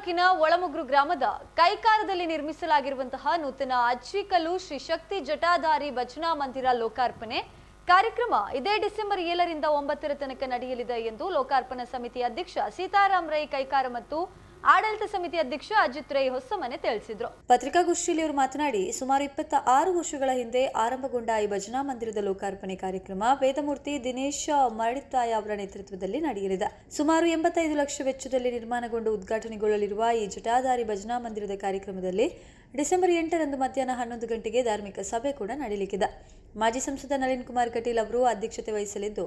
ತಾಲೂಕಿನ ಒಳಮುಗ್ರು ಗ್ರಾಮದ ಕೈಕಾರದಲ್ಲಿ ನಿರ್ಮಿಸಲಾಗಿರುವಂತಹ ನೂತನ ಅಜ್ಜಿಕಲ್ಲು ಶ್ರೀ ಶಕ್ತಿ ಜಟಾಧಾರಿ ಭಜನಾ ಮಂದಿರ ಲೋಕಾರ್ಪಣೆ ಕಾರ್ಯಕ್ರಮ ಇದೇ ಡಿಸೆಂಬರ್ 7ರಿಂದ 9ರ ತನಕ ನಡೆಯಲಿದೆ ಎಂದು ಲೋಕಾರ್ಪಣಾ ಸಮಿತಿ ಅಧ್ಯಕ್ಷ ಸೀತಾರಾಮ್ ರೈ ಕೈಕಾರ ಮತ್ತು ಆಡಳಿತ ಸಮಿತಿ ಅಧ್ಯಕ್ಷ ಅಜಿತ್ ರೈ ಹೊಸಮನೆ ತಿಳಿಸಿದರು. ಪತ್ರಿಕಾಗೋಷ್ಠಿಯಲ್ಲಿ ಅವರು ಮಾತನಾಡಿ, ಸುಮಾರು 26 ವರ್ಷಗಳ ಹಿಂದೆ ಆರಂಭಗೊಂಡ ಈ ಭಜನಾ ಮಂದಿರದ ಲೋಕಾರ್ಪಣೆ ಕಾರ್ಯಕ್ರಮ ವೇದಮೂರ್ತಿ ದಿನೇಶ್ ಮರಡಿತಾಯ ಅವರ ನೇತೃತ್ವದಲ್ಲಿ ನಡೆಯಲಿದೆ. ಸುಮಾರು 85 ಲಕ್ಷ ವೆಚ್ಚದಲ್ಲಿ ನಿರ್ಮಾಣಗೊಂಡು ಉದ್ಘಾಟನೆಗೊಳ್ಳಲಿರುವ ಈ ಜಟಾಧಾರಿ ಭಜನಾ ಮಂದಿರದ ಕಾರ್ಯಕ್ರಮದಲ್ಲಿ ಡಿಸೆಂಬರ್ 8ರಂದು ಮಧ್ಯಾಹ್ನ 11 ಗಂಟೆಗೆ ಧಾರ್ಮಿಕ ಸಭೆ ಕೂಡ ನಡೆಯಲಿದೆ. ಮಾಜಿ ಸಂಸದ ನಳಿನ್ ಕುಮಾರ್ ಕಟೀಲ್ ಅವರು ಅಧ್ಯಕ್ಷತೆ ವಹಿಸಲಿದ್ದು,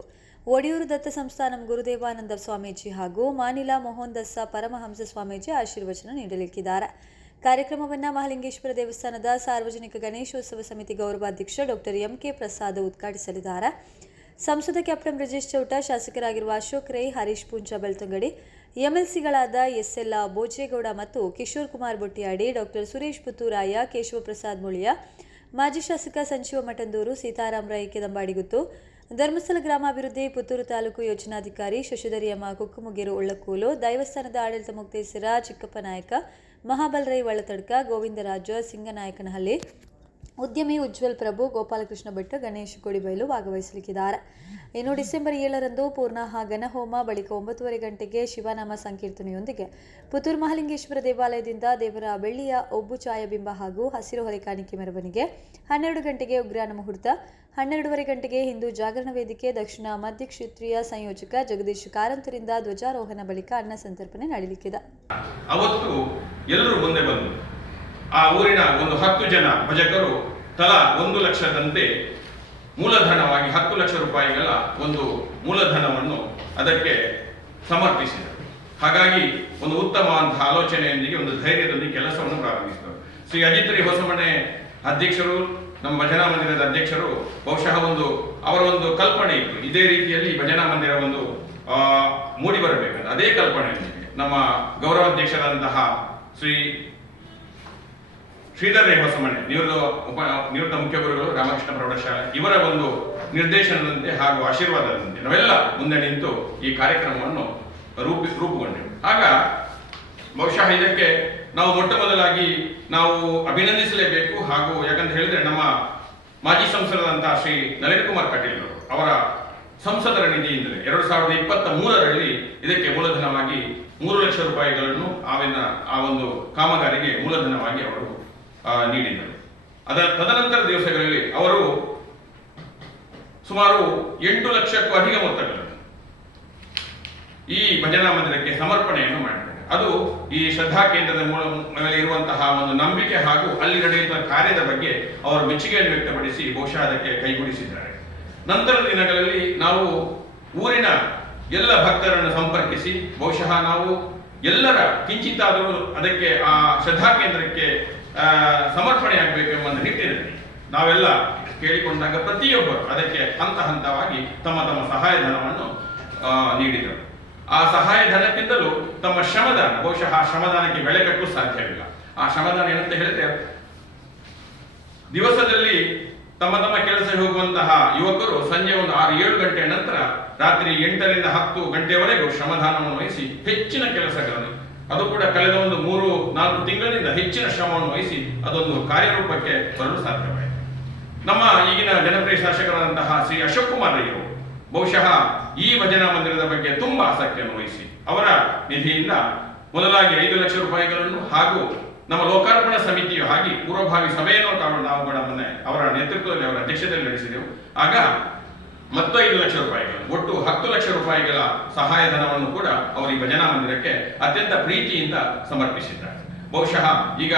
ಒಡಿಯೂರು ದತ್ತ ಸಂಸ್ಥಾನಂ ಗುರುದೇವಾನಂದ ಸ್ವಾಮೀಜಿ ಹಾಗೂ ಮಾನಿಲ ಮೋಹನ್ ದಸ್ಸ ಪರಮಹಂಸ ಸ್ವಾಮೀಜಿ ಆಶೀರ್ವಚನ ನೀಡಲಿದ್ದಾರೆ. ಕಾರ್ಯಕ್ರಮವನ್ನು ಮಹಾಲಿಂಗೇಶ್ವರ ದೇವಸ್ಥಾನದ ಸಾರ್ವಜನಿಕ ಗಣೇಶೋತ್ಸವ ಸಮಿತಿ ಗೌರವಾಧ್ಯಕ್ಷ ಡಾಕ್ಟರ್ ಎಂಕೆ ಪ್ರಸಾದ್ ಉದ್ಘಾಟಿಸಲಿದ್ದಾರೆ. ಸಂಸದ ಕ್ಯಾಪ್ಟನ್ ಬ್ರಿಜೇಶ್ ಚೌಟ, ಶಾಸಕರಾಗಿರುವ ಅಶೋಕ್ ರೈ, ಹರೀಶ್ ಪೂಂಚ ಬೆಳ್ತಂಗಡಿ, ಎಂಎಲ್ಸಿಗಳಾದ ಎಸ್ಎಲ್ ಬೋಜೇಗೌಡ ಮತ್ತು ಕಿಶೋರ್ ಕುಮಾರ್ ಬೊಟ್ಟಿಯಾಡಿ, ಡಾಕ್ಟರ್ ಸುರೇಶ್ ಪುತ್ತೂರಾಯ, ಕೇಶವ ಪ್ರಸಾದ್ ಮುಳಿಯ, ಮಾಜಿ ಶಾಸಕ ಸಂಜೀವ ಮಠಂದೂರು, ಸೀತಾರಾಮ್ ರೈ ಕೆದಂಬಾಡಿಗುತ್ತು, ಧರ್ಮಸ್ಥಳ ಗ್ರಾಮಾಭಿವೃದ್ಧಿ ಪುತ್ತೂರು ತಾಲೂಕು ಯೋಜನಾಧಿಕಾರಿ ಶಶಿಧರಿ ಎಮ್ಮ ಕುಕ್ಕುಮುಗೇರು ಉಳ್ಳಕೂಲು, ದೈವಸ್ಥಾನದ ಆಡಳಿತ ಮುಕ್ತೇಸರ ಚಿಕ್ಕಪ್ಪ ನಾಯಕ, ಮಹಾಬಲ್ ರೈ ವಳ್ಳತಡ್ಕ, ಗೋವಿಂದರಾಜ ಸಿಂಗನಾಯಕನಹಳ್ಳಿ, ಉದ್ಯಮಿ ಉಜ್ವಲ್ ಪ್ರಭು, ಗೋಪಾಲಕೃಷ್ಣ ಭಟ್, ಗಣೇಶ್ ಕೊಡಿಬೈಲು ಭಾಗವಹಿಸಲಿದ್ದಾರೆ. ಇನ್ನು ಡಿಸೆಂಬರ್ 7ರಂದು ಪೂರ್ಣಾಹ ಗಣಹೋಮ ಬಳಿಕ 9:30 ಗಂಟೆಗೆ ಶಿವನಾಮ ಸಂಕೀರ್ತನೆಯೊಂದಿಗೆ ಪುತ್ತೂರು ಮಹಾಲಿಂಗೇಶ್ವರ ದೇವಾಲಯದಿಂದ ದೇವರ ಬೆಳ್ಳಿಯ ಒಬ್ಬು ಛಾಯಾಬಿಂಬ ಹಾಗೂ ಹಸಿರು ಹೊರೆ ಕಾಣಿಕೆ ಮೆರವಣಿಗೆ, 12 ಗಂಟೆಗೆ ಉಗ್ರಾಣ ಮುಹೂರ್ತ, 12:30 ಗಂಟೆಗೆ ಹಿಂದೂ ಜಾಗರಣ ವೇದಿಕೆ ದಕ್ಷಿಣ ಮಧ್ಯ ಕ್ಷೇತ್ರೀಯ ಸಂಯೋಜಕ ಜಗದೀಶ್ ಕಾರಂತರಿಂದ ಧ್ವಜಾರೋಹಣ ಬಳಿಕ ಅನ್ನ ಸಂತರ್ಪಣೆ ನಡೆಯಲಿದೆ. ಅವತ್ತು ಎಲ್ಲರೂ ಮುಂದೆ ಬಂದು ಆ ಊರಿನ ಒಂದು 10 ಜನ ಭಜಕರು ತಲಾ 1 ಲಕ್ಷದಂತೆ ಮೂಲಧನವಾಗಿ 10 ಲಕ್ಷ ರೂಪಾಯಿಗಳ ಒಂದು ಮೂಲಧನವನ್ನು ಅದಕ್ಕೆ ಸಮರ್ಪಿಸಿದರು. ಹಾಗಾಗಿ ಒಂದು ಉತ್ತಮವಾದಂತಹ ಆಲೋಚನೆಯೊಂದಿಗೆ ಒಂದು ಧೈರ್ಯದೊಂದಿಗೆ ಕೆಲಸವನ್ನು ಪ್ರಾರಂಭಿಸಿದರು. ಶ್ರೀ ಅಜಿತ್ ರೈ ಹೊಸಮನೆ ಅಧ್ಯಕ್ಷರು, ನಮ್ಮ ಭಜನಾ ಮಂದಿರದ ಅಧ್ಯಕ್ಷರು, ಬಹುಶಃ ಅವರ ಒಂದು ಕಲ್ಪನೆ ಇತ್ತು, ಇದೇ ರೀತಿಯಲ್ಲಿ ಭಜನಾ ಮಂದಿರ ಒಂದು ಮೂಡಿ ಬರಬೇಕಂತ. ಅದೇ ಕಲ್ಪನೆಯೊಂದಿಗೆ ನಮ್ಮ ಗೌರವಾಧ್ಯಕ್ಷರಾದಂತಹ ಶ್ರೀ ಶ್ರೀಧರ್ ರೈ ಹೊಸಮನೆ, ನಿವೃತ್ತ ಮುಖ್ಯ ಗುರುಗಳು, ರಾಮಕೃಷ್ಣ ಪ್ರೌಢಶಾಲೆ, ಇವರ ಒಂದು ನಿರ್ದೇಶನದಂತೆ ಹಾಗೂ ಆಶೀರ್ವಾದದಂತೆ ನಾವೆಲ್ಲ ಮುಂದೆ ನಿಂತು ಈ ಕಾರ್ಯಕ್ರಮವನ್ನು ರೂಪುಗೊಂಡೆವು. ಆಗ ಬಹುಶಃ ಇದಕ್ಕೆ ನಾವು ಮೊಟ್ಟ ಮೊದಲಾಗಿ ನಾವು ಅಭಿನಂದಿಸಲೇಬೇಕು. ಹಾಗೂ ಯಾಕಂತ ಹೇಳಿದ್ರೆ ನಮ್ಮ ಮಾಜಿ ಸಂಸದರಂತಹ ಶ್ರೀ ನಳಿನ್ ಕುಮಾರ್ ಕಟೀಲ್ ಅವರ ಸಂಸದರ ನಿಧಿಯಿಂದಲೇ 2023ರಲ್ಲಿ ಇದಕ್ಕೆ ಮೂಲಧನವಾಗಿ 3 ಲಕ್ಷ ರೂಪಾಯಿಗಳನ್ನು ಆ ಒಂದು ಕಾಮಗಾರಿಗೆ ಮೂಲಧನವಾಗಿ ಅವರು ನೀಡಿದರು. ತದನಂತರ ದಿವಸಗಳಲ್ಲಿ ಅವರು ಸುಮಾರು 8 ಲಕ್ಷಕ್ಕೂ ಅಧಿಕ ಮೊತ್ತಗಳನ್ನು ಈ ಭಜನಾ ಮಂದಿರಕ್ಕೆ ಸಮರ್ಪಣೆಯನ್ನು ಮಾಡಿದ್ದಾರೆ. ಅದು ಈ ಶ್ರದ್ಧಾ ಕೇಂದ್ರದ ಮೇಲೆ ಇರುವಂತಹ ಒಂದು ನಂಬಿಕೆ ಹಾಗೂ ಅಲ್ಲಿ ನಡೆಯುವ ಕಾರ್ಯದ ಬಗ್ಗೆ ಅವರು ಮೆಚ್ಚುಗೆಯನ್ನು ವ್ಯಕ್ತಪಡಿಸಿ ಬಹುಶಃ ಅದಕ್ಕೆ ಕೈಗೂಡಿಸಿದ್ದಾರೆ. ನಂತರದ ದಿನಗಳಲ್ಲಿ ನಾವು ಊರಿನ ಎಲ್ಲ ಭಕ್ತರನ್ನು ಸಂಪರ್ಕಿಸಿ ಬಹುಶಃ ನಾವು ಎಲ್ಲರ ಕಿಂಚಿತ್ತಾದರೂ ಅದಕ್ಕೆ ಆ ಶ್ರದ್ಧಾ ಕೇಂದ್ರಕ್ಕೆ ಸಮರ್ಪಣೆಯಾಗಬೇಕೆಂಬ ನಿಟ್ಟಿನಲ್ಲಿ ನಾವೆಲ್ಲ ಕೇಳಿಕೊಂಡಾಗ ಪ್ರತಿಯೊಬ್ಬರು ಅದಕ್ಕೆ ಹಂತ ಹಂತವಾಗಿ ತಮ್ಮ ಸಹಾಯಧನವನ್ನು ನೀಡಿದರು. ಆ ಸಹಾಯಧನಕ್ಕಿಂತಲೂ ತಮ್ಮ ಶ್ರಮದಾನ, ಬಹುಶಃ ಆ ಶ್ರಮದಾನಕ್ಕೆ ಬೆಲೆ ಕಟ್ಟಲು ಸಾಧ್ಯವಿಲ್ಲ. ಆ ಶ್ರಮದಾನ ಏನಂತ ಹೇಳಿದ್ರೆ, ದಿವಸದಲ್ಲಿ ತಮ್ಮ ಕೆಲಸಕ್ಕೆ ಹೋಗುವಂತಹ ಯುವಕರು ಸಂಜೆ ಒಂದು 6-7 ಗಂಟೆ ನಂತರ ರಾತ್ರಿ 8ರಿಂದ 10 ಗಂಟೆಯವರೆಗೂ ಶ್ರಮದಾನವನ್ನು ವಹಿಸಿ ಹೆಚ್ಚಿನ ಕೆಲಸಗಳನ್ನು, ಅದು ಕೂಡ ಕಳೆದ ಒಂದು 3-4 ತಿಂಗಳಿಂದ ಹೆಚ್ಚಿನ ಶ್ರಮವನ್ನು ವಹಿಸಿ ಅದೊಂದು ಕಾರ್ಯರೂಪಕ್ಕೆ ಬರಲು ಸಾಧ್ಯವಾಯಿತು. ನಮ್ಮ ಈಗಿನ ಜನಪ್ರಿಯ ಶಾಸಕರಾದಂತಹ ಶ್ರೀ ಅಶೋಕ್ ಕುಮಾರ್ ರೈ ಬಹುಶಃ ಈ ಭಜನಾ ಮಂದಿರದ ಬಗ್ಗೆ ತುಂಬಾ ಆಸಕ್ತಿಯನ್ನು ವಹಿಸಿ ಅವರ ನಿಧಿಯಿಂದ ಮೊದಲಾಗಿ 5 ಲಕ್ಷ ರೂಪಾಯಿಗಳನ್ನು ಹಾಗೂ ನಮ್ಮ ಲೋಕಾರ್ಪಣಾ ಸಮಿತಿಯು ಹಾಗೆ ಪೂರ್ವಭಾವಿ ಸಭೆಯನ್ನು ನಾವು ಕೂಡ ಮೊನ್ನೆ ಅವರ ನೇತೃತ್ವದಲ್ಲಿ, ಅವರ ಅಧ್ಯಕ್ಷತೆಯಲ್ಲಿ ನಡೆಸಿದೆವು. ಆಗ ಮತ್ತು 5 ಲಕ್ಷ ರೂಪಾಯಿಗಳು, ಒಟ್ಟು 10 ಲಕ್ಷ ರೂಪಾಯಿಗಳ ಸಹಾಯಧನವನ್ನು ಕೂಡ ಅವರು ಈ ಭಜನಾ ಮಂದಿರಕ್ಕೆ ಅತ್ಯಂತ ಪ್ರೀತಿಯಿಂದ ಸಮರ್ಪಿಸಿದ್ದಾರೆ. ಬಹುಶಃ ಈಗ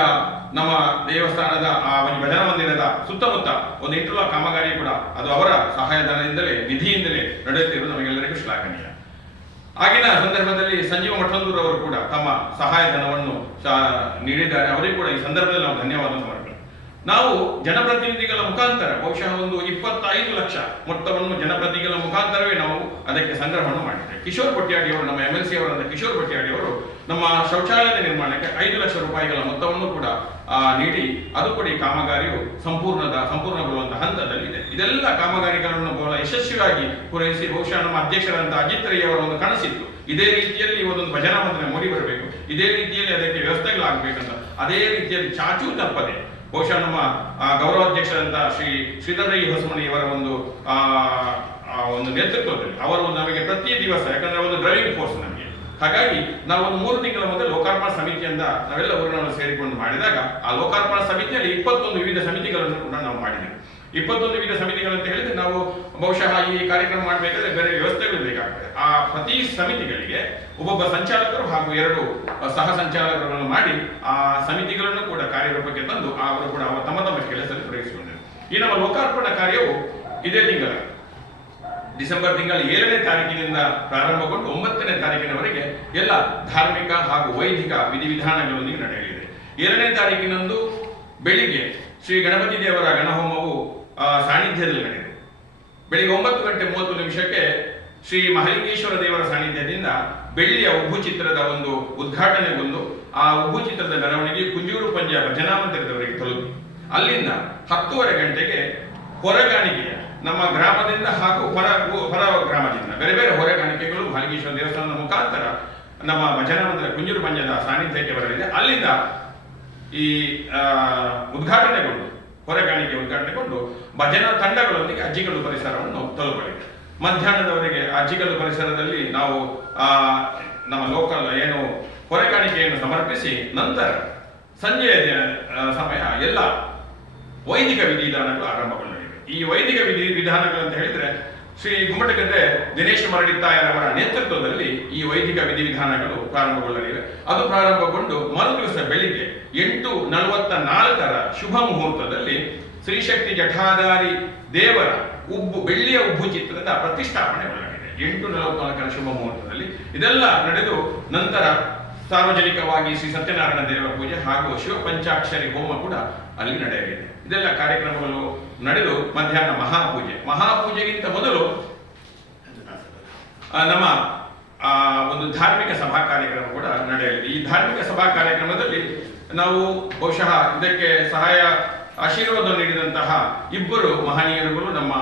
ನಮ್ಮ ದೇವಸ್ಥಾನದ ಆ ಭಜನಾ ಮಂದಿರದ ಸುತ್ತಮುತ್ತ ಒಂದು ಇಂಟರ್ಲಾಕ್ ಕಾಮಗಾರಿ ಕೂಡ ಅದು ಅವರ ಸಹಾಯಧನದಿಂದಲೇ, ನಿಧಿಯಿಂದಲೇ ನಡೆಯುತ್ತಿರುವುದು ನಮಗೆಲ್ಲರಿಗೂ ಶ್ಲಾಘನೀಯ. ಆಗಿನ ಸಂದರ್ಭದಲ್ಲಿ ಸಂಜೀವ ಮಠಂದೂರು ಅವರು ಕೂಡ ತಮ್ಮ ಸಹಾಯಧನವನ್ನು ನೀಡಿದ್ದಾರೆ. ಅವರಿಗೂ ಕೂಡ ಈ ಸಂದರ್ಭದಲ್ಲಿ ನಾವು ಧನ್ಯವಾದ ಸಮರ್ಪಣೆ. ನಾವು ಜನಪ್ರತಿನಿಧಿಗಳ ಮುಖಾಂತರ ಬಹುಶಃ ಒಂದು 25 ಲಕ್ಷ ಮೊತ್ತವನ್ನು ಜನಪ್ರತಿನಿಧಿಗಳ ಮುಖಾಂತರವೇ ನಾವು ಅದಕ್ಕೆ ಸಂಗ್ರಹವನ್ನು ಮಾಡಿದ್ದೇವೆ. ಕಿಶೋರ್ ಬೊಟ್ಟಿಯಾಡಿ ಅವರು, ನಮ್ಮ MLC ಅವರಾದ ಕಿಶೋರ್ ಬೊಟ್ಟಿಯಾಡಿ ಅವರು ನಮ್ಮ ಶೌಚಾಲಯದ ನಿರ್ಮಾಣಕ್ಕೆ 5 ಲಕ್ಷ ರೂಪಾಯಿಗಳ ಮೊತ್ತವನ್ನು ಕೂಡ ನೀಡಿ ಅದು ಕೂಡ ಈ ಕಾಮಗಾರಿಯು ಸಂಪೂರ್ಣಗೊಳ್ಳುವಂತಹ ಹಂತದಲ್ಲಿದೆ. ಇದೆಲ್ಲ ಕಾಮಗಾರಿಗಳನ್ನು ಬಹಳ ಯಶಸ್ವಿಯಾಗಿ ಪೂರೈಸಿ ಬಹುಶಃ ನಮ್ಮ ಅಧ್ಯಕ್ಷರಾದಂತಹ ಅಜಿತ್ ರೈ ಅವರ ಒಂದು ಕನಸಿತ್ತು, ಇದೇ ರೀತಿಯಲ್ಲಿ ಒಂದೊಂದು ಭಜನಾ ಮಂದಿರ ಮೂಡಿ ಬರಬೇಕು. ಇದೇ ರೀತಿಯಲ್ಲಿ ಅದಕ್ಕೆ ವ್ಯವಸ್ಥೆಗಳಾಗಬೇಕಂತ ಅದೇ ರೀತಿಯಲ್ಲಿ ಚಾಚೂ ತಪ್ಪದೆ ಬಹುಶಃ ನಮ್ಮ ಗೌರವಾಧ್ಯಕ್ಷರಂತ ಶ್ರೀ ಶ್ರೀಧರ ಹೊಸಮನಿಯವರ ಒಂದು ನೇತೃತ್ವದಲ್ಲಿ ಅವರು ನಮಗೆ ಪ್ರತಿ ದಿವಸ, ಯಾಕಂದ್ರೆ ಒಂದು ಡ್ರೈವಿಂಗ್ ಫೋರ್ಸ್ ನಮಗೆ, ಹಾಗಾಗಿ ನಾವು ಒಂದು 3 ತಿಂಗಳ ಮೊದಲು ಲೋಕಾರ್ಪಣಾ ಸಮಿತಿಯಿಂದ ನಾವೆಲ್ಲ ಊರಿನವರು ಸೇರಿಕೊಂಡು ಮಾಡಿದಾಗ ಆ ಲೋಕಾರ್ಪಣಾ ಸಮಿತಿಯಲ್ಲಿ 21 ವಿವಿಧ ಸಮಿತಿಗಳನ್ನು ಕೂಡ ನಾವು ಮಾಡಿದ್ದೇವೆ. 21 ವಿವಿಧ ಸಮಿತಿಗಳಂತ ಹೇಳಿದ್ರೆ ನಾವು ಬಹುಶಃ ಈ ಕಾರ್ಯಕ್ರಮ ಮಾಡಬೇಕಾದ್ರೆ ಬೇರೆ ವ್ಯವಸ್ಥೆಗಳು ಬೇಕಾಗ್ತದೆ. ಆ ಪ್ರತಿ ಸಮಿತಿಗಳಿಗೆ ಒಬ್ಬೊಬ್ಬ ಸಂಚಾಲಕರು ಹಾಗೂ 2 ಸಹ ಸಂಚಾಲಕರುಗಳನ್ನು ಮಾಡಿ ಆ ಸಮಿತಿಗಳನ್ನು ಕೂಡ ಕಾರ್ಯರೂಪಕ್ಕೆ ತಂದು ಅವರು ಕೂಡ ತಮ್ಮ ತಮ್ಮ ಕೆಲಸದಲ್ಲಿ ತೊಡಗಿಸಿಕೊಂಡರು. ಈ ನಮ್ಮ ಲೋಕಾರ್ಪಣಾ ಕಾರ್ಯವು ಇದೇ ತಿಂಗಳ ಡಿಸೆಂಬರ್ ತಿಂಗಳ 7ನೇ ತಾರೀಕಿನಿಂದ ಪ್ರಾರಂಭಗೊಂಡು 9ನೇ ತಾರೀಕಿನವರೆಗೆ ಎಲ್ಲ ಧಾರ್ಮಿಕ ಹಾಗೂ ವೈದಿಕ ವಿಧಿವಿಧಾನಗಳೊಂದಿಗೆ ನಡೆಯಲಿದೆ. 7ನೇ ತಾರೀಕಿನಂದು ಬೆಳಿಗ್ಗೆ ಶ್ರೀ ಗಣಪತಿ ದೇವರ ಗಣಹೋಮವು ಸಾನ್ನಿಧ್ಯದಲ್ಲಿ ನಡೆಯಿದೆ. ಬೆಳಿಗ್ಗೆ 9:30 ಶ್ರೀ ಮಹಾಲಿಂಗೇಶ್ವರ ದೇವರ ಸಾನ್ನಿಧ್ಯದಿಂದ ಬೆಳ್ಳಿಯ ಉಬ್ಬು ಚಿತ್ರದ ಒಂದು ಉದ್ಘಾಟನೆಗೊಂಡು ಆ ಉಬ್ಬು ಚಿತ್ರದ ಮೆರವಣಿಗೆ ಕುಂಜೂರು ಪಂಜ ಭಜನಾ ಮಂದಿರದವರೆಗೆ ತಲುಪಿ ಅಲ್ಲಿಂದ 10:30 ಗಂಟೆಗೆ ಹೊರಗಾಣಿಕೆಯ ನಮ್ಮ ಗ್ರಾಮದಿಂದ ಹಾಗೂ ಹೊರ ಗ್ರಾಮದಿಂದ ಬೇರೆ ಬೇರೆ ಹೊರಗಾಣಿಕೆಗಳು ಮಹಾಲಿಂಗೇಶ್ವರ ದೇವಸ್ಥಾನದ ಮುಖಾಂತರ ನಮ್ಮ ಭಜನಾ ಮಂದಿರ ಕುಂಜೂರು ಪಂಜದ ಸಾನ್ನಿಧ್ಯಕ್ಕೆ ಬರಲಿದೆ. ಅಲ್ಲಿಂದ ಈ ಹೊರಗಾಣಿಕೆ ಉದ್ಘಾಟನೆಗೊಂಡು ಭಜನಾ ತಂಡಗಳೊಂದಿಗೆ ಅಜ್ಜಿಗಲ್ಲು ಪರಿಸರವನ್ನು ತಲುಪಲಿದೆ. ಮಧ್ಯಾಹ್ನದವರೆಗೆ ಅಜ್ಜಿಗಲ್ಲು ಪರಿಸರದಲ್ಲಿ ನಾವು ನಮ್ಮ ಲೋಕಲ್ ಏನು ಹೊರಗಾಣಿಕೆಯನ್ನು ಸಮರ್ಪಿಸಿ ನಂತರ ಸಂಜೆಯ ಸಮಯ ಎಲ್ಲ ವೈದಿಕ ವಿಧಿವಿಧಾನಗಳು ಆರಂಭಗೊಳ್ಳಲಿವೆ. ಈ ವೈದಿಕ ವಿಧಿವಿಧಾನಗಳು ಅಂತ ಹೇಳಿದ್ರೆ ಶ್ರೀ ಗುಮ್ಮಟಗದ್ದೆ ದಿನೇಶ್ ಮರಡಿತ್ತಾಯರವರ ನೇತೃತ್ವದಲ್ಲಿ ಈ ವೈದಿಕ ವಿಧಿವಿಧಾನಗಳು ಪ್ರಾರಂಭಗೊಳ್ಳಲಿವೆ. ಅದು ಪ್ರಾರಂಭಗೊಂಡು ಮರುದಿವಸ ಬೆಳಿಗ್ಗೆ 8:44 ಶುಭ ಮುಹೂರ್ತದಲ್ಲಿ ಶ್ರೀಶಕ್ತಿ ಜಠಾಧಾರಿ ದೇವರ ಬೆಳ್ಳಿಯ ಉಬ್ಬು ಚಿತ್ರದ ಪ್ರತಿಷ್ಠಾಪನೆಗೊಳ್ಳಲಿದೆ. 8:44 ಶುಭ ಮುಹೂರ್ತದಲ್ಲಿ ಇದೆಲ್ಲ ನಡೆದು ನಂತರ ಸಾರ್ವಜನಿಕವಾಗಿ ಶ್ರೀ ಸತ್ಯನಾರಾಯಣ ದೇವರ ಪೂಜೆ ಹಾಗೂ ಶಿವ ಪಂಚಾಕ್ಷರಿ ಹೋಮ ಕೂಡ ಅಲ್ಲಿ ನಡೆಯಲಿದೆ. ಇದೆಲ್ಲ ಕಾರ್ಯಕ್ರಮಗಳು ನಡೆದು ಮಧ್ಯಾಹ್ನ ಮಹಾಪೂಜೆಗಿಂತ ಮೊದಲು ನಮ್ಮ ಒಂದು ಧಾರ್ಮಿಕ ಸಭಾ ಕಾರ್ಯಕ್ರಮ ಕೂಡ ನಡೆಯಲಿದೆ. ಈ ಧಾರ್ಮಿಕ ಸಭಾ ಕಾರ್ಯಕ್ರಮದಲ್ಲಿ ನಾವು ಬಹುಶಃ ಇದಕ್ಕೆ ಆಶೀರ್ವಾದ ನೀಡಿದಂತಹ 2 ಮಹನೀಯರುಗಳು ನಮ್ಮ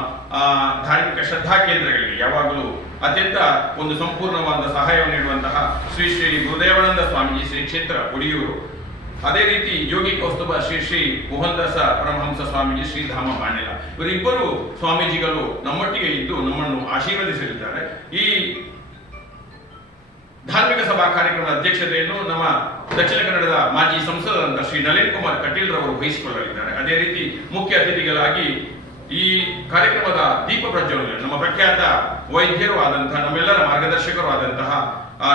ಧಾರ್ಮಿಕ ಶ್ರದ್ಧಾ ಕೇಂದ್ರಗಳಿಗೆ ಯಾವಾಗಲೂ ಅತ್ಯಂತ ಒಂದು ಸಂಪೂರ್ಣವಾದ ಸಹಾಯವನ್ನು ನೀಡುವಂತಹ ಶ್ರೀ ಶ್ರೀ ಗುರುದೇವಾನಂದ ಸ್ವಾಮೀಜಿ ಶ್ರೀ ಕ್ಷೇತ್ರ ಉಡಿಯೂರು, ಅದೇ ರೀತಿ ಯೋಗಿ ಕೌಸ್ತುಭ ಶ್ರೀ ಶ್ರೀ ಮೋಹನದಾಸ ಪರಮಹಂಸ ಸ್ವಾಮೀಜಿ ಶ್ರೀಧಾಮ ಬಾಣೆಲ, ಇವರಿಬ್ಬರು ಸ್ವಾಮೀಜಿಗಳು ನಮ್ಮೊಟ್ಟಿಗೆ ಇದ್ದು ನಮ್ಮನ್ನು ಆಶೀರ್ವದಿಸಲಿದ್ದಾರೆ. ಈ ಧಾರ್ಮಿಕ ಸಭಾ ಕಾರ್ಯಕ್ರಮದ ಅಧ್ಯಕ್ಷತೆಯನ್ನು ನಮ್ಮ ದಕ್ಷಿಣ ಕನ್ನಡದ ಮಾಜಿ ಸಂಸದರಾದ ಶ್ರೀ ನಳಿನ್ ಕುಮಾರ್ ಕಟೀಲ್ ರವರು ವಹಿಸಿಕೊಳ್ಳಲಿದ್ದಾರೆ. ಅದೇ ರೀತಿ ಮುಖ್ಯ ಅತಿಥಿಗಳಾಗಿ ಈ ಕಾರ್ಯಕ್ರಮದ ದೀಪ ಪ್ರಜ್ವಲನೆ ನಮ್ಮ ಪ್ರಖ್ಯಾತ ವೈದ್ಯರು ಆದಂತಹ ನಮ್ಮೆಲ್ಲರ ಮಾರ್ಗದರ್ಶಕರು ಆದಂತಹ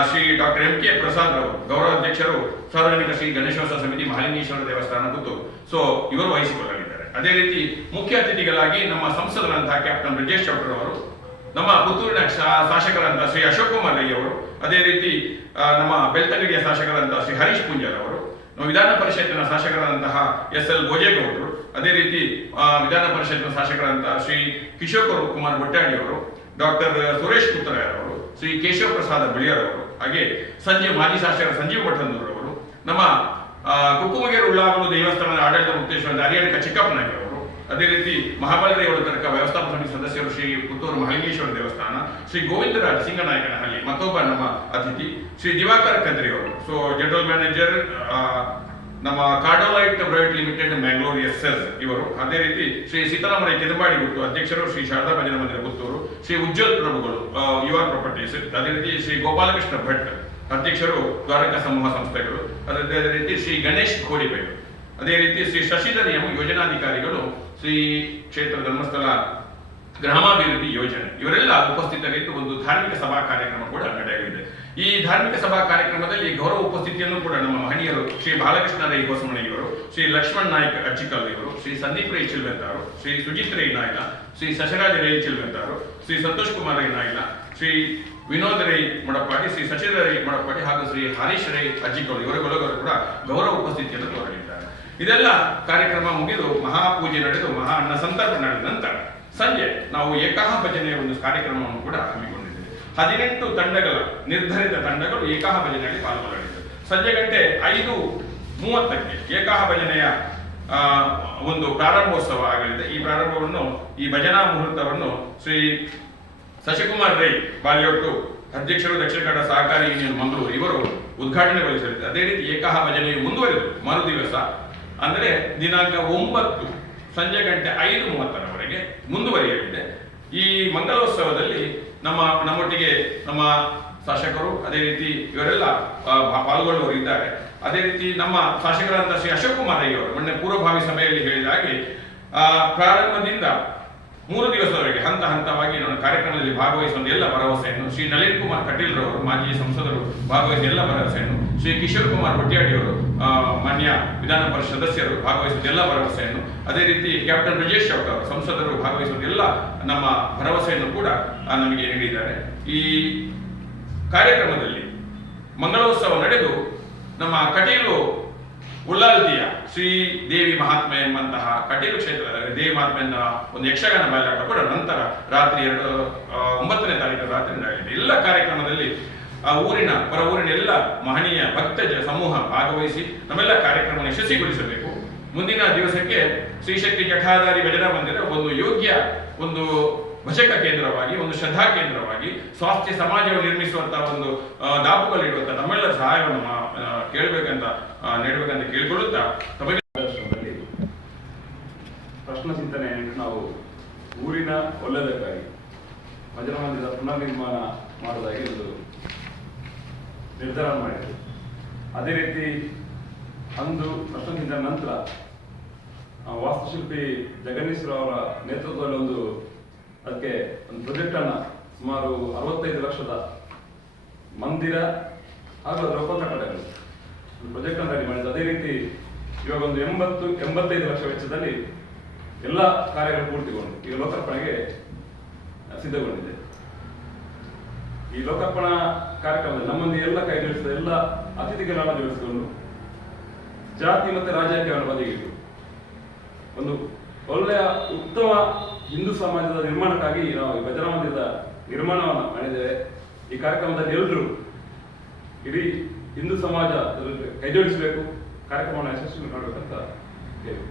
Shri doctor M K Prasad ರವರು, ಗೌರವಾಧ್ಯಕ್ಷರು ಸಾರ್ವಜನಿಕ ಶ್ರೀ ಗಣೇಶೋತ್ಸವ ಸಮಿತಿ ಮಹಾಲಿಂಗೇಶ್ವರ ದೇವಸ್ಥಾನ ಪುತ್ತೂರು, ಇವರು ವಹಿಸಿಕೊಳ್ಳಲಿದ್ದಾರೆ. ಅದೇ ರೀತಿ ಮುಖ್ಯ ಅತಿಥಿಗಳಾಗಿ ನಮ್ಮ ಸಂಸದರಂತಹ ಕ್ಯಾಪ್ಟನ್ ಬ್ರಿಜೇಶ್ ಚೌಟ್ರ್ ಅವರು, ನಮ್ಮ ಪುತ್ತೂರಿನ ಶಾಸಕರಂತ ಶ್ರೀ ಅಶೋಕ್ ಕುಮಾರ್ ರೈ ಅವರು, ಅದೇ ರೀತಿ ನಮ್ಮ ಬೆಳ್ತಂಗಡಿಯ ಶಾಸಕರಂತಹ ಶ್ರೀ ಹರೀಶ್ ಪುಂಜಾರ್ ಅವರು, ನಮ್ಮ ವಿಧಾನ ಪರಿಷತ್ತಿನ ಶಾಸಕರಾದಂತಹ SL ಭೋಜೇಗೌಡರು, ಅದೇ ರೀತಿ ವಿಧಾನ ಪರಿಷತ್ನ ಶಾಸಕರಂತಹ ಶ್ರೀ ಕಿಶೋರ್ ಕುಮಾರ್ ಬೊಟ್ಟಾಡಿ ಅವರು, ಡಾಕ್ಟರ್ ಸುರೇಶ್ ಪುತ್ರಯ್ಯ ಅವರು, ಶ್ರೀ ಕೇಶವ ಪ್ರಸಾದ ಬಿಳಿಯರ್ ಅವರು, ಹಾಗೆ ಮಾಜಿ ಶಾಸಕ ಸಂಜೀವ್ ಮಠಂದೂರ್ ಅವರು, ನಮ್ಮ ಕುಕ್ಕುಮಗೇರು ಉಳ್ಳಾಗಲು ದೇವಸ್ಥಾನದ ಆಡಳಿತ ಮುಕ್ತೇಶ್ವರ ಅರಿಯಡ್ಕ ಚಿಕ್ಕಪ್ಪನಾಗಿ ಅವರು, ಅದೇ ರೀತಿ ಮಹಾಬಲರೇವಳ ತನಕ ವ್ಯವಸ್ಥಾಪಕ ಸಮಿತಿ ಸದಸ್ಯರು ಶ್ರೀ ಪುತ್ತೂರು ಮಹಾಲಿಂಗೇಶ್ವರ ದೇವಸ್ಥಾನ, ಶ್ರೀ ಗೋವಿಂದರಾಜ್ ಸಿಂಗನಾಯಕನಹಳ್ಳಿ ಮತ್ತೊಬ್ಬ ನಮ್ಮ ಅತಿಥಿ, ಶ್ರೀ ದಿವಾಕರ್ ಕದ್ರಿ ಅವರು, ಜನರಲ್ ಮ್ಯಾನೇಜರ್ ನಮ್ಮ ಕಾರ್ಡೋಲೈಟ್ ಪ್ರೈವೇಟ್ ಲಿಮಿಟೆಡ್ ಮ್ಯಾಂಗ್ಳೂರ್ SS ಇವರು, ಅದೇ ರೀತಿ ಶ್ರೀ ಸೀತಾರಾಮರೈ ಕೆದಂಬಾಡಿ ಗುಟ್ಟು ಅಧ್ಯಕ್ಷರು, ಶ್ರೀ ಶಾರದಾ ಭಜನಾ ಮಂದಿರ ಪುತ್ತೂರು, ಶ್ರೀ ಉಜ್ವಲ್ ಪ್ರಭುಗಳು ಯುವ ಪ್ರಾಪರ್ಟೀಸ್, ಅದೇ ರೀತಿ ಶ್ರೀ ಗೋಪಾಲಕೃಷ್ಣ ಭಟ್ ಅಧ್ಯಕ್ಷರು ದ್ವಾರಕಾ ಸಮೂಹ ಸಂಸ್ಥೆಗಳು, ಅದೇ ರೀತಿ ಶ್ರೀ ಗಣೇಶ್ ಘೋಡಿಬೇರು, ಅದೇ ರೀತಿ ಶ್ರೀ ಶಶಿಧರ್ ಎಂ ಯೋಜನಾಧಿಕಾರಿಗಳು, ಶ್ರೀ ಕ್ಷೇತ್ರ ಧರ್ಮಸ್ಥಳ ಗ್ರಾಮಾಭಿವೃದ್ಧಿ ಯೋಜನೆ, ಇವರೆಲ್ಲ ಉಪಸ್ಥಿತರಿದ್ದು ಒಂದು ಧಾರ್ಮಿಕ ಸಭಾ ಕಾರ್ಯಕ್ರಮ ಕೂಡ ನಡೆಯಲಿದೆ. ಈ ಧಾರ್ಮಿಕ ಸಭಾ ಕಾರ್ಯಕ್ರಮದಲ್ಲಿ ಗೌರವ ಉಪಸ್ಥಿತಿಯನ್ನು ಕೂಡ ನಮ್ಮ ಮಹನೀಯರು ಶ್ರೀ ಬಾಲಕೃಷ್ಣ ರೈ ಹೊಸಮನೆಯವರು, ಶ್ರೀ ಲಕ್ಷ್ಮಣ್ ನಾಯ್ಕ ಅಚ್ಚಿಕಲ್ ಇವರು, ಶ್ರೀ ಸಂದೀಪ್ ರೈ ಚಿಲ್ವೆಂತಾರು, ಶ್ರೀ ಸುಜಿತ್ ರೈ ನಾಯ್ಕ, ಶ್ರೀ ಶಶರಾಜ ರೈ ಚಿಲ್ವೆಂತಾರು, ಶ್ರೀ ಸಂತೋಷ್ ಕುಮಾರ್ ರೈ ನಾಯ್ಕ, ಶ್ರೀ ವಿನೋದ್ ರೈ ಮೊಡಪಾಡಿ, ಶ್ರೀ ಸಚಿವ ರೈ ಮೊಡಪಾಡಿ ಹಾಗೂ ಶ್ರೀ ಹರೀಶ್ ರೈ ಅಜ್ಜಿಕಲ್ ಇವರುಗಳು ಕೂಡ ಗೌರವ ಉಪಸ್ಥಿತಿಯನ್ನು ತೋರಲಿದ್ದಾರೆ. ಇದೆಲ್ಲ ಕಾರ್ಯಕ್ರಮ ಮುಗಿದು ಮಹಾಪೂಜೆ ನಡೆದು ಮಹಾ ಅನ್ನ ಸಂತರ್ಪಣೆ ನಡೆದ ನಂತರ ಸಂಜೆ ನಾವು ಏಕಾಹ ಭಜನೆಯ ಒಂದು ಕಾರ್ಯಕ್ರಮವನ್ನು ಕೂಡ ಹಮ್ಮಿಕೊಂಡಿದ್ದೇವೆ. 18 ತಂಡಗಳ ನಿರ್ಧರಿತ ತಂಡಗಳು ಏಕಾಹ ಭಜನೆಯಲ್ಲಿ ಪಾಲ್ಗೊಳ್ಳಲಿದೆ. ಸಂಜೆ ಗಂಟೆ 5:30 ಏಕಾಹ ಭಜನೆಯ ಒಂದು ಪ್ರಾರಂಭೋತ್ಸವ ಆಗಲಿದೆ. ಈ ಭಜನಾ ಮುಹೂರ್ತವನ್ನು ಶ್ರೀ ಶಶಿಕುಮಾರ್ ರೈ ಬಾಲಿಯೊಟ್ಟು ಅಧ್ಯಕ್ಷರು, ದಕ್ಷಿಣ ಕನ್ನಡ ಸಹಕಾರಿ ಯೂನಿಯನ್ ಮಂಗಳೂರು ಇವರು ಉದ್ಘಾಟನೆಗೊಳಿಸಲಿದೆ. ಅದೇ ರೀತಿ ಏಕಹ ಭಜನೆಯು ಮುಂದುವರಿದು ಮರುದಿವಸ ಅಂದರೆ ದಿನಾಂಕ 9 ಸಂಜೆ ಗಂಟೆ 5:30ರವರೆಗೆ ಮುಂದುವರಿಯಲಿದೆ. ಈ ಮಂಗಲೋತ್ಸವದಲ್ಲಿ ನಮ್ಮೊಟ್ಟಿಗೆ ನಮ್ಮ ಶಾಸಕರು ಅದೇ ರೀತಿ ಇವರೆಲ್ಲ ಪಾಲ್ಗೊಳ್ಳುವವರು ಇದ್ದಾರೆ. ಅದೇ ರೀತಿ ನಮ್ಮ ಶಾಸಕರಾದ ಶ್ರೀ ಅಶೋಕ್ ಕುಮಾರ್ ಅವರು ಮೊನ್ನೆ ಪೂರ್ವಭಾವಿ ಸಭೆಯಲ್ಲಿ ಹೇಳಿದ ಹಾಗೆ ಪ್ರಾರಂಭದಿಂದ 3 ದಿವಸದವರೆಗೆ ಹಂತ ಹಂತವಾಗಿ ನಾನು ಕಾರ್ಯಕ್ರಮದಲ್ಲಿ ಭಾಗವಹಿಸುವ ಎಲ್ಲ ಭರವಸೆಯನ್ನು ಶ್ರೀ ನಳಿನ್ ಕುಮಾರ್ ಕಟೀಲ್ ರವರು ಮಾಜಿ ಸಂಸದರು ಭಾಗವಹಿಸುವ ಎಲ್ಲ ಭರವಸೆಯನ್ನು, ಶ್ರೀ ಕಿಶೋರ್ ಕುಮಾರ್ ಹೊಟ್ಯಾಡಿ ಅವರು ಮಾನ್ಯ ವಿಧಾನ ಪರಿಷತ್ ಸದಸ್ಯರು ಭಾಗವಹಿಸುವ ಎಲ್ಲ ಭರವಸೆಯನ್ನು, ಅದೇ ರೀತಿ ಕ್ಯಾಪ್ಟನ್ ಬ್ರಿಜೇಶ್ ಅವರು ಸಂಸದರು ಭಾಗವಹಿಸುವ ಎಲ್ಲ ನಮ್ಮ ಭರವಸೆಯನ್ನು ಕೂಡ ನಮಗೆ ನೀಡಿದ್ದಾರೆ. ಈ ಕಾರ್ಯಕ್ರಮದಲ್ಲಿ ಮಂಗಳೋತ್ಸವ ನಡೆದು ನಮ್ಮ ಕಟೀಲು ಉಳ್ಳಾಲ್ತಿಯ ಶ್ರೀ ದೇವಿ ಮಹಾತ್ಮೆ ಎಂಬಂತಹ ಕಟೀಲು ಕ್ಷೇತ್ರದಲ್ಲಿ ದೇವಿ ಮಹಾತ್ಮೆಯ ಒಂದು ಯಕ್ಷಗಾನ ಬಯಲಾಟ ಕೂಡ ನಂತರ ರಾತ್ರಿ 9ನೇ ತಾರೀಕು ರಾತ್ರಿ ನಡೆಯಲಿದೆ. ಎಲ್ಲ ಕಾರ್ಯಕ್ರಮದಲ್ಲಿ ಹೊರ ಊರಿನ ಎಲ್ಲ ಮಹನೀಯ ಭಕ್ತ ಸಮೂಹ ಭಾಗವಹಿಸಿ ನಮ್ಮೆಲ್ಲ ಕಾರ್ಯಕ್ರಮವನ್ನು ಯಶಸ್ವಿಗೊಳಿಸಬೇಕು. ಮುಂದಿನ ದಿವಸಕ್ಕೆ ಶ್ರೀಶಕ್ತಿ ಜಠಾಧಾರಿ ಭಜನಾ ಮಂದಿರ ಒಂದು ಯೋಗ್ಯ ಒಂದು ಭಜಕ ಕೇಂದ್ರವಾಗಿ, ಒಂದು ಶ್ರದ್ಧಾ ಕೇಂದ್ರವಾಗಿ, ಸ್ವಾಸ್ಥ್ಯ ಸಮಾಜವನ್ನು ನಿರ್ಮಿಸುವಂತಹ ಒಂದು ದಾಪುಗಳಿಡುವಂತಹ ನಮ್ಮೆಲ್ಲ ಸಹಾಯವನ್ನು ನೀಡಬೇಕಂತ ಕೇಳಿಕೊಳ್ಳುತ್ತಾ ತಮಗೆ ಪ್ರಶ್ನ ಚಿಂತನೆಯನ್ನು ನಾವು ಊರಿನ ಒಳ್ಳೆಯದಕ್ಕಾಗಿ ಭಜನಾ ಮಂದಿರದ ಪುನರ್ನಿರ್ಮಾಣ ಮಾಡುವುದಾಗಿ ಒಂದು ನಿರ್ಧಾರ ಮಾಡಿದೆ. ಅದೇ ರೀತಿ ಅಂದು ಪ್ರಶ್ನ ಚಿಂತನೆ ನಂತರ ವಾಸ್ತುಶಿಲ್ಪಿ ಜಗನ್ನೀಶ್ವರ ಅವರ ನೇತೃತ್ವದಲ್ಲಿ ಅದಕ್ಕೆ ಒಂದು ಪ್ರಾಜೆಕ್ಟ್ ಅನ್ನ ಸುಮಾರು 65 ಲಕ್ಷದ ಮಂದಿರ ಹಾಗೂ ಅದರ ಒಪ್ಪಂದ ಕಡೆಗಳು ಒಂದು ಪ್ರಾಜೆಕ್ಟ್ ಅನ್ನು ರೆಡಿ ಮಾಡಿದ್ದು. ಅದೇ ರೀತಿ ಇವಾಗ ಒಂದು 85 ಲಕ್ಷ ವೆಚ್ಚದಲ್ಲಿ ಎಲ್ಲ ಕಾರ್ಯಗಳು ಪೂರ್ತಿಗೊಂಡು ಈಗ ಲೋಕಾರ್ಪಣೆಗೆ ಸಿದ್ಧಗೊಂಡಿದೆ. ಈ ಲೋಕಾರ್ಪಣಾ ಕಾರ್ಯಕ್ರಮದಲ್ಲಿ ನಮ್ಮಲ್ಲಿ ಎಲ್ಲ ಕೈ ಜೋಡಿಸಿದ ಎಲ್ಲ ಅತಿಥಿಗಳನ್ನು ಜೋಡಿಸಿಕೊಂಡು ಜಾತಿ ಮತ್ತು ರಾಜಕೀಯವನ್ನು ಬದಿಗಿಟ್ಟು ಒಂದು ಒಳ್ಳೆಯ ಉತ್ತಮ ಹಿಂದೂ ಸಮಾಜದ ನಿರ್ಮಾಣಕ್ಕಾಗಿ ನಾವು ಭಜನಾ ಮಂದಿರದ ನಿರ್ಮಾಣವನ್ನು ಮಾಡಿದ್ದೇವೆ. ಈ ಕಾರ್ಯಕ್ರಮದಲ್ಲಿ ಎಲ್ಲರೂ ಇಡೀ ಹಿಂದೂ ಸಮಾಜ ಕೈ ಜೋಡಿಸಬೇಕು, ಕಾರ್ಯಕ್ರಮವನ್ನು ಯಶಸ್ವಿ ಮಾಡಬೇಕಂತ ಹೇಳಿ